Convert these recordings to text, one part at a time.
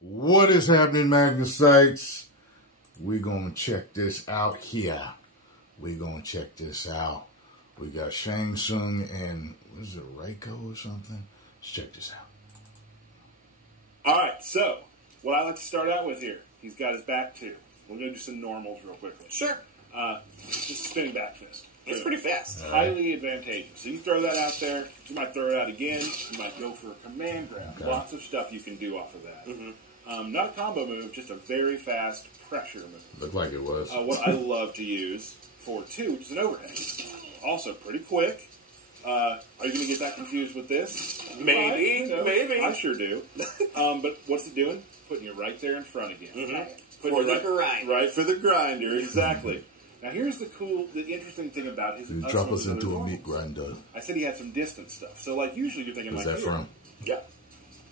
What is happening, Magnusites? We're going to check this out here. We're going to check this out. We got Shang Tsung and, what is it, Reiko or something? Let's check this out. All right, so what I like to start out with here, he's got his back two. We're going to do some normals real quickly. Sure. Just a spinning back fist. It's pretty fast. Highly advantageous. So you throw that out there. You might throw it out again. You might go for a command grab. Okay. Lots of stuff you can do off of that. Mm-hmm. Not a combo move, just a very fast pressure move. Looked like it was. What I love to use for two is an overhead. Also pretty quick. Are you going to get that confused with this? Maybe, maybe. I sure do. But what's it doing? Putting you right there in front again. Mm-hmm. Putting For you the grinder. Right for the grinder, exactly. Now here's the interesting thing about his. Drop us into a meat grinder. I said he had some distant stuff. So like usually you're thinking Where's like that here. from? Yeah.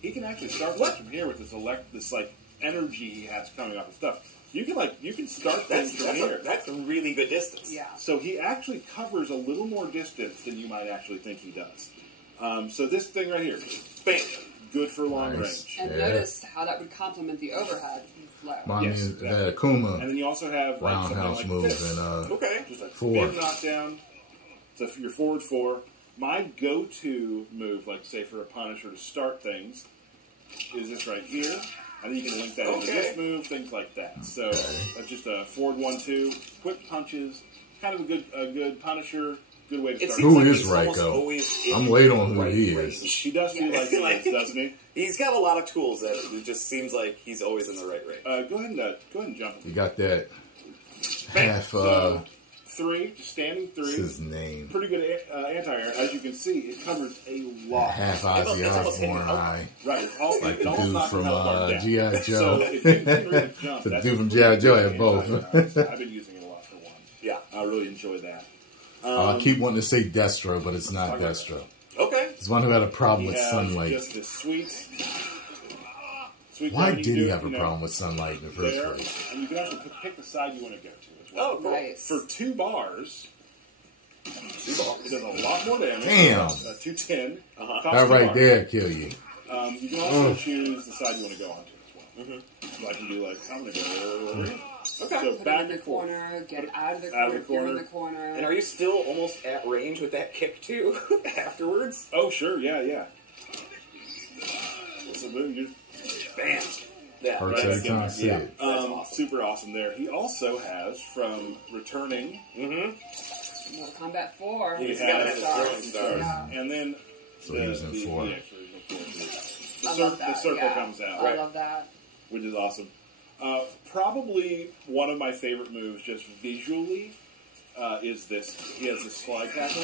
He can actually start from here with this like energy he has coming off his stuff. You can start things from here. That's a really good distance. Yeah. So he actually covers a little more distance than you might actually think he does. So this thing right here, bam, good for long range. And notice how that would complement the overhead flow. Mine Yes, is exactly. Akuma. And then you also have like Roundhouse something like moves this. and Okay. Just like 4. big knockdown. So if you're forward 4, my go-to move, like say for a Punisher to start things, is this right here. And then you can link that into this move, things like that. So that's just a forward 1-2, quick punches, kind of a good Punisher, good way to start. Who like is he's almost Reiko? always I'm in late on who right he range. is. He does feel like he is, doesn't he? He's got a lot of tools that it just seems like he's always in the right range. Go ahead and jump. You got that half, So, 3, standing 3. what's his name? Pretty good anti-air. As you can see, it covers a lot. Half Ozzy It's almost Osbourne hidden. eye. Right. Like it the almost dude knocks from the health bar down. G.I. So Joe. if you can really jump, The that's dude from a G.I. Joe had good both. anti-air. I've been using it a lot for one. Yeah. I really enjoy that. I keep wanting to say Destro, but it's not Okay. Destro. Okay. It's one who had a problem He with has sunlight. just this sweet Why gun you did do, he have a you know, problem with sunlight in the first there, place? and you can also pick the side you want to go to as well. Oh, cool. Nice. For 2 bars, it does a lot more damage. Damn. 210. Costs That 2 right bars. there kill you. You can also choose the side you want to go onto as well. So I can do like, I'm going to go over here. Okay. So Put back it in the and forth. corner, get out of the Out corner, of the you're in corner. the corner. And are you still almost at range with that kick too afterwards? Oh, sure. Yeah. So boom, you Bam. Yeah. Hurts right every back in time I there. see Yeah. it. awesome. Super awesome there. He also has, from returning, Mortal Kombat 4. He's has got to have his stars. throwing stars. Yeah. and then So he was in 4. I love that. The circle yeah. comes out. I love that. Which is awesome. Probably one of my favorite moves, just visually, is this. He has this slide tackle.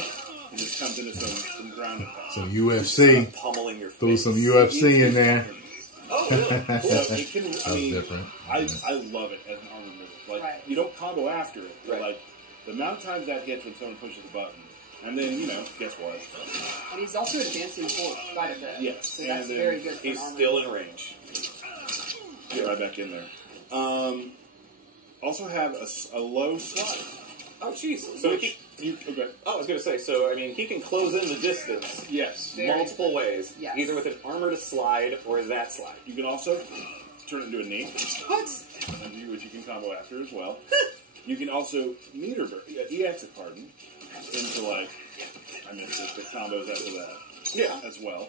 He just comes into some ground attack. Some UFC. Pummeling your Threw face. some UFC in there. Oh, really? So it can, That was different. I love it as an armor move. Like Right. you don't combo after it. But Right. like the amount of times that hits when someone pushes a button, and then guess what? And he's also advancing forward quite a bit. Yes, So that's and then very good for He's an armor. still in range. Get right back in there. Also have a low slide. Oh, jeez. So Which okay? I was going to say, so, I mean, he can close in the distance Yes. Very multiple ways. Yes. Either with an armored slide or that slide. You can also turn it into a knee. What? Which you can combo after as well. You can also meter EX it, pardon, into like I missed it, the combos after that. Yeah. As well.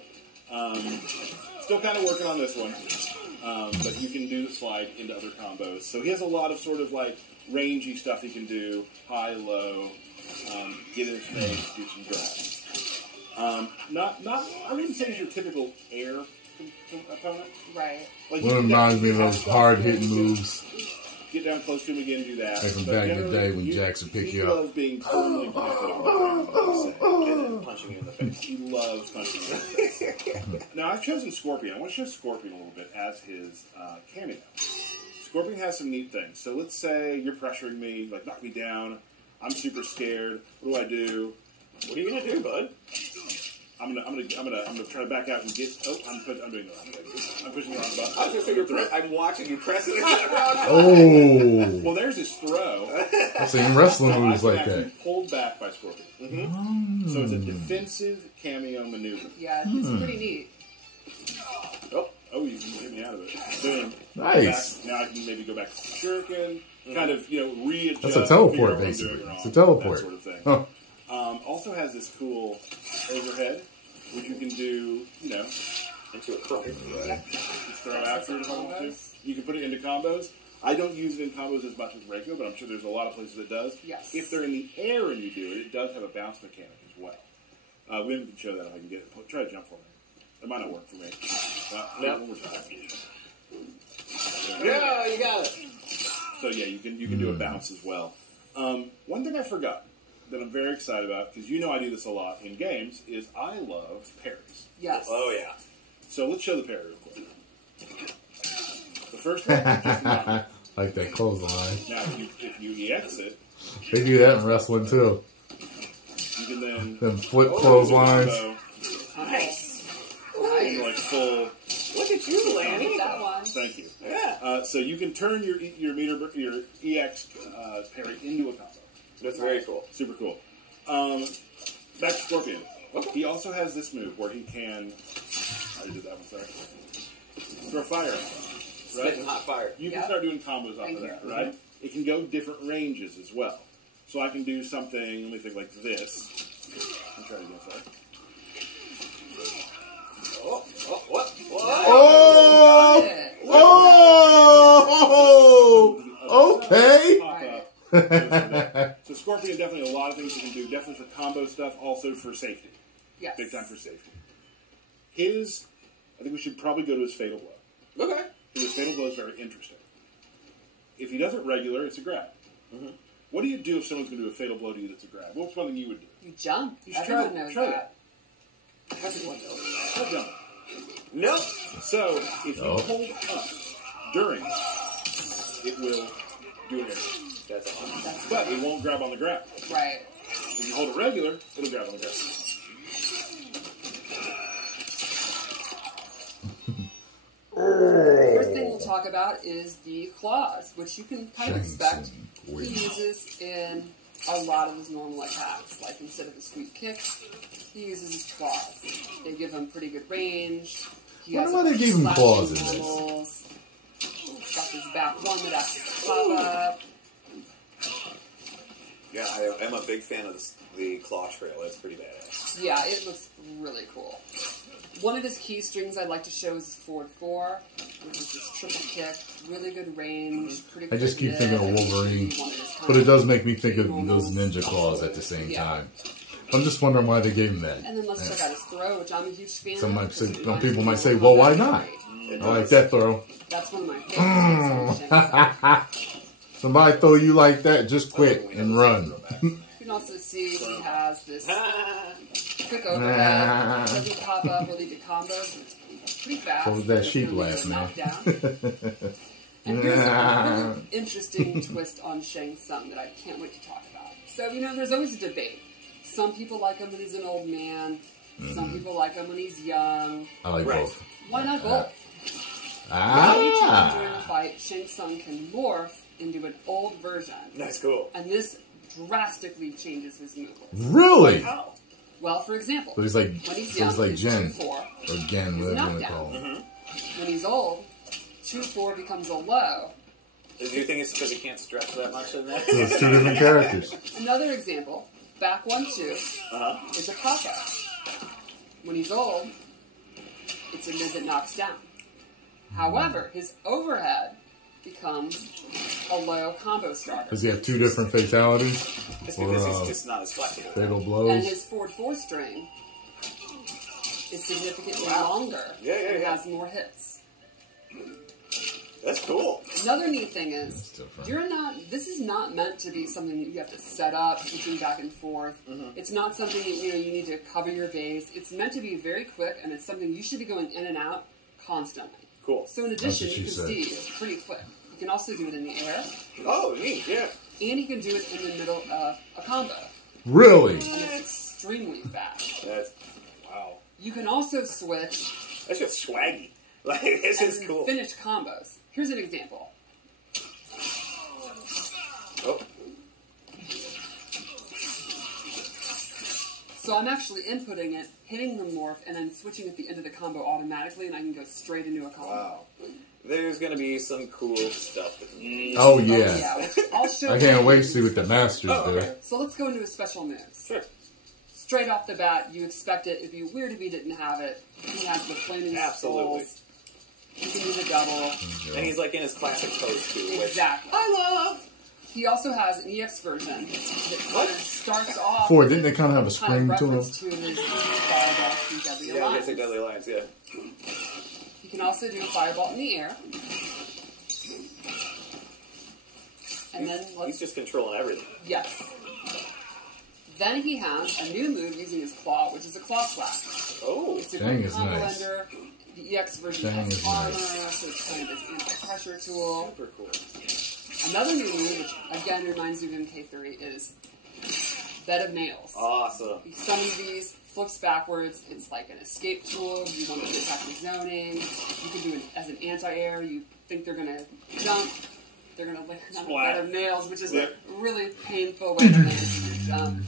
Still kind of working on this one, but you can do the slide into other combos. So he has a lot of sort of like rangy stuff he can do, high, low, get in his face, do some drives. Not I wouldn't say he's your typical air opponent. Right. Like One reminds me of those hard-hitting moves. Get down close to him again, do that. Like from But back in the generally, day when Jackson picked he you up. loves being firmly connected on the ground, I would say. And then punching you in the face. He loves punching you in the face. Now, I've chosen Scorpion. I want to show Scorpion a little bit as his cameo. Scorpion has some neat things. So let's say you're pressuring me, like knock me down. I'm super scared. What do? What are you going to do, bud? I'm gonna try to back out and get. Oh, I'm doing the wrong thing. I'm pushing the wrong button. I was going to say, I'm watching you pressing it around. Oh. Well, there's his throw. I've seen wrestling So moves I like can that. actually pulled back by Scorpion. So it's a defensive cameo maneuver. Yeah, it's pretty neat. Oh, Oh, you can get me out of it. Boom. Nice. Back. Now I can maybe go back to the shuriken. Kind of, readjust. That's a teleport, figure out what I'm doing basically. wrong, It's a teleport. That sort of thing. Huh. Also has this cool overhead, which you can do, Into a crook. just throw after it if I want to. You can put it into combos. I don't use it in combos as much as Reiko, but I'm sure there's a lot of places it does. Yes. If they're in the air and you do it, it does have a bounce mechanic as well. We can show that if I can get it. Try to jump for me. It might not work for me. Nope. One more time. Yeah, you got it. So yeah, you can do a bounce as well. One thing I forgot that I'm very excited about, because I do this a lot in games, is I love parries. Yes. Oh, yeah. So let's show the parry real quick. The first one is just not. Like that clothesline. Now, if you EX it, They do that in wrestling too. you can then Them flip clotheslines. combo Nice. into like full. Look at you, Lanny. That one. Thank you. Yeah. So you can turn your EX parry into a combo. That's very cool. Super cool. Back to Scorpion. He also has this move where he can. I already did that one, sorry. Throw fire at him, right? Spitting hot fire. You can Yep. start doing combos off of that, right? It can go different ranges as well. So I can do something, let me think, like this. I'll try it again, sorry. What? Oh! Got it. Oh! Okay. Pop up. So Scorpion, definitely a lot of things you can do. Definitely for combo stuff, also for safety. Yes. Big time for safety. I think we should probably go to his Fatal Blow. Okay. His Fatal Blow is very interesting. If he does it regular, it's a grab. What do you do if someone's going to do a Fatal Blow to you that's a grab? What's one thing you would do? You jump. You should Everyone try knows it. that. Everyone knows that. Try jumping. Nope. So, if you Oh. hold up during, it will do an air. That's awesome. That's But it won't grab on the grab. right. If you hold it regular, it'll grab on the grab. The first thing we'll talk about is the claws, which you can kind of Shang expect Tsung he Reiko. uses in a lot of his normal attacks. Like instead of a sweep kick, he uses his claws. They give him pretty good range. He Wonder has why a they gave him slashing claws in this. normals. He's got this back one that has to pop up. Yeah, I am a big fan of the claw trail. That's pretty badass. Yeah, it looks really cool. One of his key strings I'd like to show is his forward 4, which is this triple kick, really good range, pretty I just keep quick thinking of hit. Wolverine, One of his but it does make me times. think of those ninja claws at the same Yeah. time. I'm just wondering why they gave him that. And then let's check out his throw, which I'm a huge fan Some of. might because say- it some reminds people me might of say, Kombat well, why not? 3. I like that throw. That's one of my favorite kicks from Shang Tsung. Somebody throw you like that, just quit and run. You can also see he has this quick overhead. Doesn't pop up or lead to combos. It's pretty fast. What was that There's sheep no laugh, man? knockdown. And here's a really interesting twist on Shang Tsung that I can't wait to talk about. So, there's always a debate. Some people like him when he's an old man. Some people like him when he's young. I like Right. both. Why not both? Anytime during a Ah! fight, Shang Tsung can morph into an old version. That's cool. And this drastically changes his movements. Really? How? Well, for example, So he's like, when he's so young, he's like he's Jen. 2-4. Or Gen, He's whatever you want to knockdown. call him. When he's old, 2-4 becomes a low. Do you think it's because he can't stretch that much in there? Those two different characters. Another example, back 1-2 is a pop-up. When he's old, it's a mid that knocks down. However, his overhead becomes a low combo starter. Does he have two different fatalities? It's Or because he's just not as flexible. fatal And blows? his forward 4 string is significantly Wow. longer Yeah, and yeah. has more hits. That's cool. Another neat thing That's is, different. this is not meant to be something that you have to set up, switching back and forth. It's not something that, you need to cover your base. It's meant to be very quick, and it's something you should be going in and out constantly. Cool. So in addition, what you she can said. see it's pretty quick. You can also do it in the air, Oh, neat. Yeah. and you can do it in the middle of a combo. Really? And it's extremely fast. That's wow. You can also switch That's just swaggy. Like this and is cool. finish combos. Here's an example. Oh, So I'm actually inputting it, hitting the morph, and then switching at the end of the combo automatically, and I can go straight into a combo. Wow. There's going to be some cool stuff. Oh, yeah. Which I'll show I you. can't wait to see what the masters do. okay. So let's go into his special moves. Sure. Straight off the bat, you expect it. It'd be weird if he didn't have it. He has the flaming Absolutely. skulls. He can use a double. And he's like in his classic pose too, which Exactly. I love. He also has an EX version that kind of starts off. Ford, didn't they kind of have a kind of spring to them? reference to his fireball from Deadly Yeah, Alliance. basic Deadly Alliance, yeah. You can also do a fireball in the air. And then He's let's... just controlling everything. Yes. Then he has a new move using his claw, which is a claw slap. Oh. It's a Shang great is combo nice. ender. The EX version Shang has is armor, nice. so it's kind of this anti-pressure tool. Super cool. Another new move, which again reminds you of MK3, is Bed of Nails. Awesome. He summons these, flips backwards. It's like an escape tool. You want to attack the zoning. You can do it as an anti-air. You think they're going to jump. They're going to land on a Splat. Bed of Nails, which is Yeah. a really painful way to land your jump.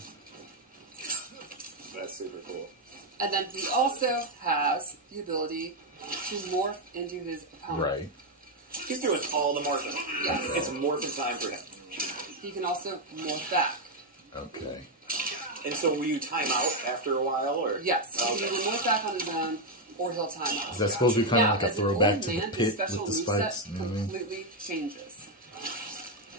That's super cool. And then he also has the ability to morph into his opponent. Right. He's doing all the morphing. Yes. It's morphing time for him. He can also morph back. Okay. And so will you time out after a while, or? Yes. He Okay. can either morph back on his own, or he'll time out. Is that supposed to be kind of Now, like a as an throwback old to the man, his pit special with the moveset spikes? You know what I mean? completely changes.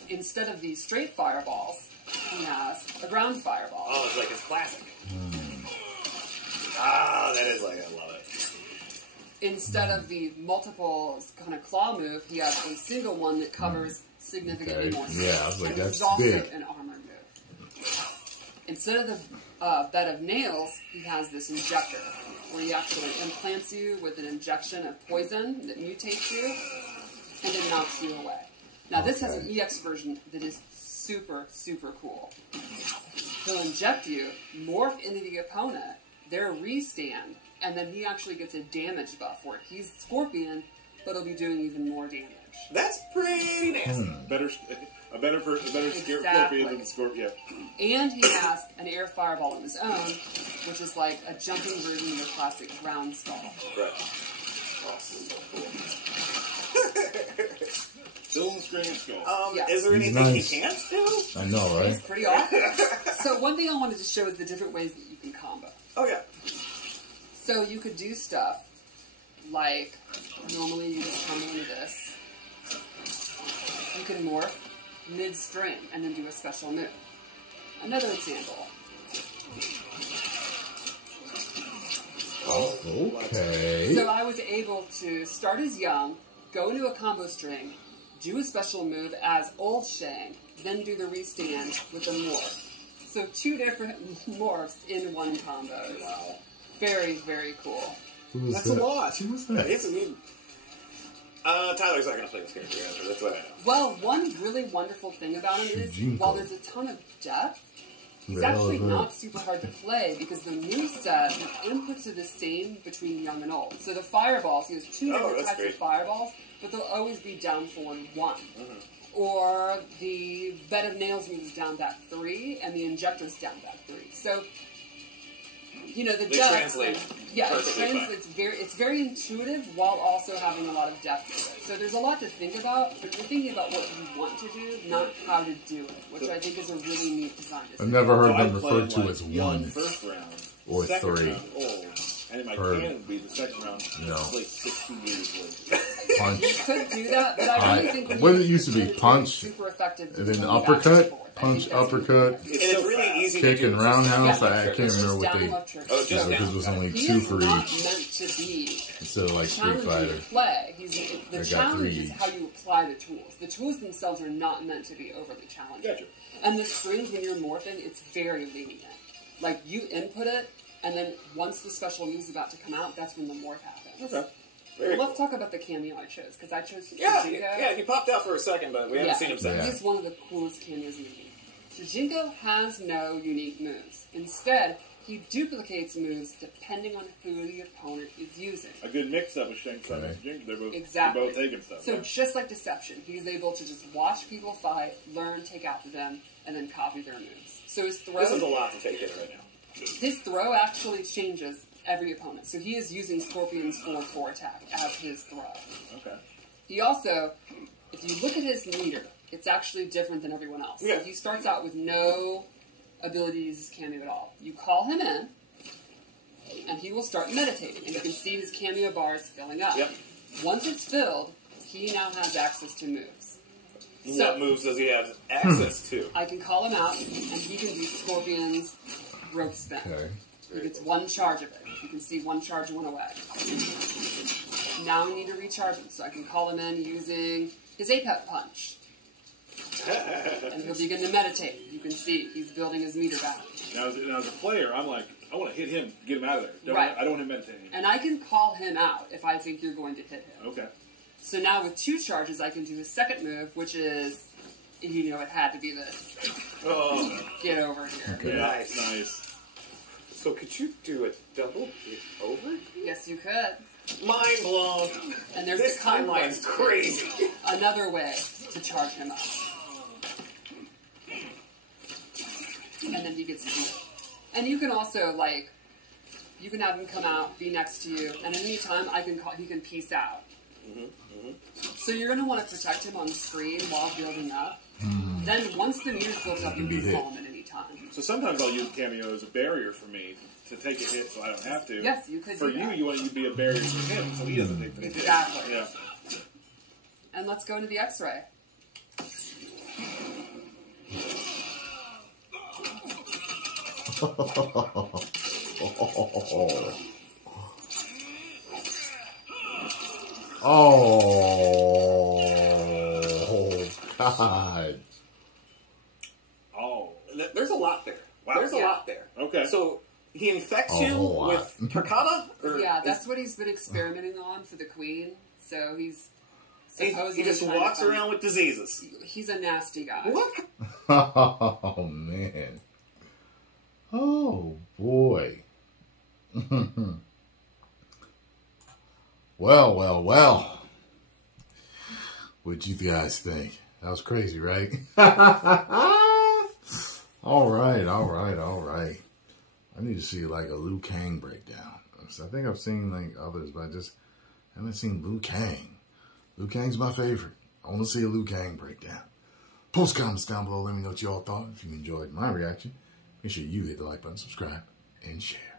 Instead of these straight fireballs, he has a ground fireball. Oh, it's like his classic. Ah, that is like, I love it. Instead of the multiple kind of claw move, he has a single one that covers significantly Okay. more space. Yeah, I was like, And this that's is also big. an armor move. Instead of the Bed of Nails, he has this injector, where he actually implants you with an injection of poison that mutates you, and then knocks you away. Now, this has an EX version that is super, super cool. He'll inject you, morph into the opponent, their restand, and then he actually gets a damage buff for it. He's Scorpion, but he'll be doing even more damage. That's pretty nasty. A better Exactly. Scorpion than Scorpion. Yeah. And he has an air fireball of his own, which is like a jumping version of the classic ground skull. Right. Awesome. So cool. Still in the Screaming Skull. Yeah. Is there He's anything nice. he can't do? I know, right? It's pretty awesome. So one thing I wanted to show is the different ways that you can combo. Oh, yeah. So you could do stuff like, normally you just combo into this. You can morph mid-string and then do a special move. Another example. Okay. So I was able to start as young, go into a combo string, do a special move as old Shang, then do the restand with a morph. So 2 different morphs in one combo. Wow. Very, very cool. Who was That's that? a lot. Who was that? It's a good. Tyler's not going to play this character after. That's what I know. Well, one really wonderful thing about him is, Jinko. while there's a ton of depth, he's Really actually good. not super hard to play because the moveset, the inputs are the same between young and old. So the fireballs, he has 2 Oh, different that's types great. of fireballs, but they'll always be down forward 1. Mm-hmm. Or the Bed of Nails move is down back 3, and the injector's down back 3. So, you know, the They depth... translate Yeah, it perfectly translates it's very intuitive while also having a lot of depth to it. So there's a lot to think about, but you're thinking about what you want to do, not how to do it, which I think is a really neat design I've decision. never heard So I them referred played, to like, as young 1. first round, or second 3. round old, and my Heard. canon would be the second round, No. like 16 years late. Punch. You could do that, but I really think... What did it used to be? it's Punch, super effective to and then go back uppercut? and forth. I Punch, think that's uppercut, And it's so really fast. easy kick, to do. and roundhouse. Yeah, I can't it's remember just what down they... and left trigger. Oh, just Yeah, because down. it was only He 2 is for not each meant to be instead of like Street challenging Fighter. to play. The I got challenge 3 is each. how you apply the tools. The tools themselves are not meant to be overly challenging. Gotcha. And the strings, when you're morphing, it's very lenient. Like, you input it, and then once the special move is about to come out, that's when the morph happens. Okay. Very Let's talk about the cameo I chose, because I chose Yeah, Shujinko. yeah, he popped out for a second, but we haven't seen him since. Yeah. He's one of the coolest cameos in the game. Shujinko has no unique moves. Instead, he duplicates moves depending on who the opponent is using. A good mix-up of Shang Tsung Okay. and Jing. They're both, Exactly. they're both taking stuff. So yeah. just like Deception, he's able to just watch people fight, learn, take out them, and then copy their moves. So his throw... This is a lot to take in right now. His throw actually changes every opponent. So he is using Scorpion's 4/4 attack as his throw. Okay. He also, if you look at his meter, it's actually different than everyone else. Yeah. So he starts out with no ability to use his cameo at all. You call him in, and he will start meditating. And you can see his cameo bars filling up. Yep. Once it's filled, he now has access to moves. What moves does he have access to? I can call him out, and he can do Scorpion's rope spin. Okay. He gets one charge of it. You can see one charge went away. Now we need to recharge him, so I can call him in using his Apex Punch. And he'll begin to meditate. You can see he's building his meter back. Now, as a player, I'm like, I want to hit him, get him out of there. Right. I don't want him meditating. And I can call him out if I think you're going to hit him. Okay. So now with 2 charges, I can do his second move, which is, you know, it had to be this. Oh, Get over here. Okay. Yeah, Nice. Nice. so could you do a double get over? Yes, you could. Mind blown. And there's This the combo. timeline's crazy. Another way to charge him up. And then he gets his move. And you can also, like, you can have him come out, be next to you, and at any time he can peace out. So you're going to want to protect him on the screen while building up. Then once the meter's built up, you can call him at any time. So sometimes I'll use cameo as a barrier for me to take a hit so I don't have to. Yes, you could For do you, that. you want it to be a barrier for him so he doesn't take the hit. Exactly. Yeah. And let's go into the X-ray. Oh, God. Oh. There's a lot there. Wow. There's a Yeah. lot there. Okay. So he infects A you whole lot. with Takata? Or Yeah, that's what he's been experimenting on for the Queen. So he's supposedly he just trying to walks find- around with diseases. He's a nasty guy. What? Oh, man. Oh, boy. Well. What'd you guys think? That was crazy, right? All right. I need to see like a Liu Kang breakdown. I think I've seen like others, but I just haven't seen Liu Kang. Liu Kang's my favorite. I want to see a Liu Kang breakdown. Post comments down below. Let me know what you all thought. If you enjoyed my reaction, make sure you hit the like button, subscribe, and share.